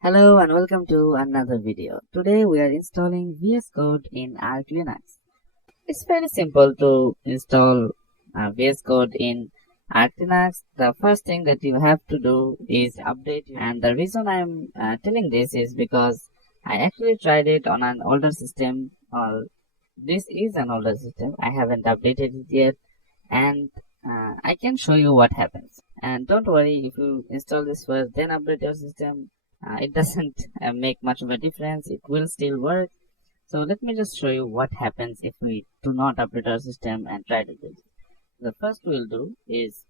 Hello and welcome to another video. Today we are installing VS Code in Arch Linux. It's very simple to install VS Code in Arch Linux. The first thing that you have to do is update, and the reason I'm telling this is because I actually tried it on an older system. This is an older system. I haven't updated it yet, and I can show you what happens. And don't worry, if you install this first then update your system, it doesn't make much of a difference. It will still work. So let me just show you what happens if we do not update our system and try to do this. The first we'll do is,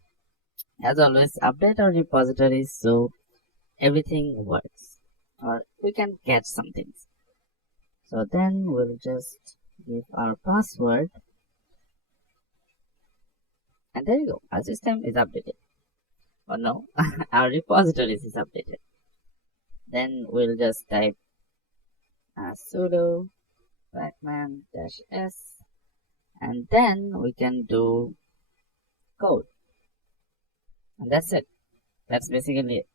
as always, update our repositories so everything works, or we can catch some things. So then we'll just give our password, and there you go, our system is updated. Oh no, our repositories is updated. Then we'll just type sudo -s, and then we can do code, and that's it. That's basically it.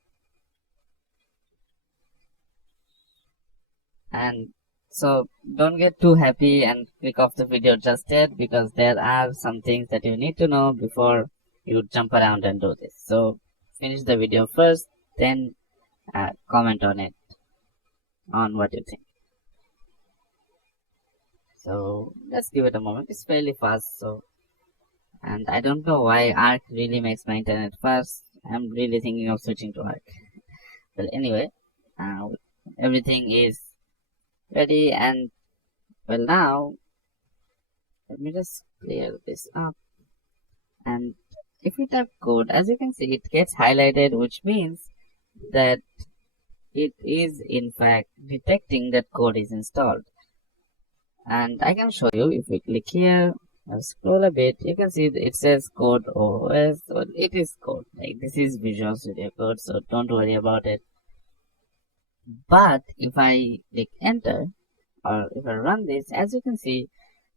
And so don't get too happy and click off the video just yet, because there are some things that you need to know before you jump around and do this. So finish the video first, then comment on it, on what you think. So let's give it a moment. It's fairly fast, and I don't know why Arc really makes my internet fast. I'm really thinking of switching to Arc. Well, anyway, everything is ready, and well, now let me just clear this up. And if we type code, as you can see, it gets highlighted, which means that it is in fact detecting that code is installed. And I can show you. If we click here and scroll a bit, you can see it says code OS. Well, it is code, like this is Visual Studio Code, so don't worry about it. But if I click enter, or if I run this, as you can see,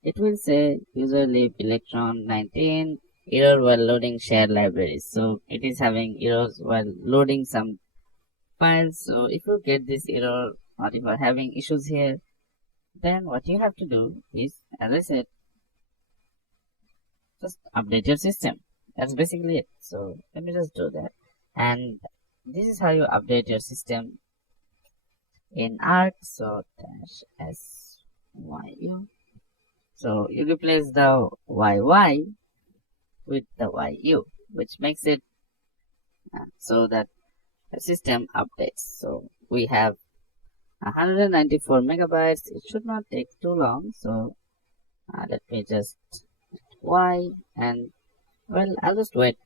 it will say user lib electron 19 error while loading shared libraries. So it is having errors while loading some files. So if you get this error, or if you are having issues here, then what you have to do is, as I said, just update your system. That's basically it. So let me just do that. And this is how you update your system in Arc. So -syu. So you replace the YY with the YU, which makes it so that the system updates. So we have 194 megabytes. It should not take too long. So let me just Y, and well, I'll just wait,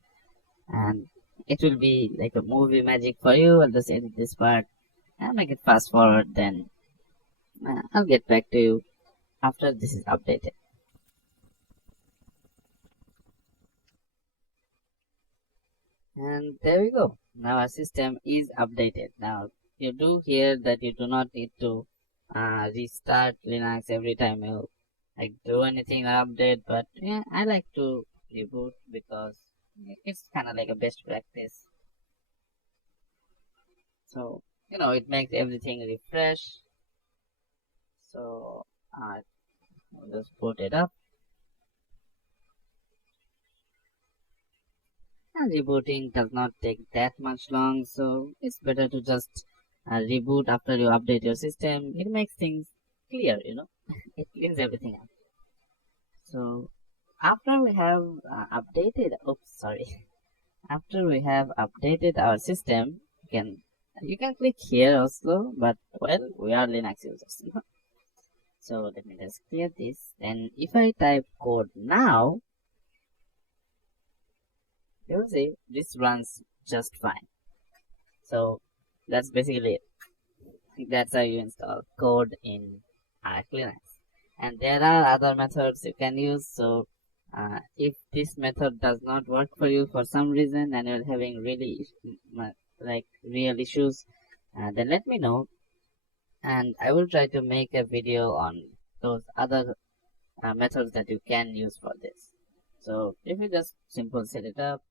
and it will be like a movie magic for you. I'll just edit this part and make it fast forward. Then I'll get back to you after this is updated. And there we go. Now our system is updated. Now you do hear that you do not need to restart Linux every time you like do anything or update, but yeah, I like to reboot because it's kind of like a best practice. So it makes everything refresh. So I'll just boot it up. And rebooting does not take that much long, so it's better to just reboot after you update your system. It makes things clear, it cleans everything up. So after we have updated after we have updated our system, you can click here also, but well, we are Linux users. So let me just clear this. Then if I type code now, you'll see this runs just fine. So that's basically it. That's how you install code in Arch Linux. And there are other methods you can use. So if this method does not work for you for some reason, and you're having really real issues, then let me know, and I will try to make a video on those other methods that you can use for this. So if you just simple set it up,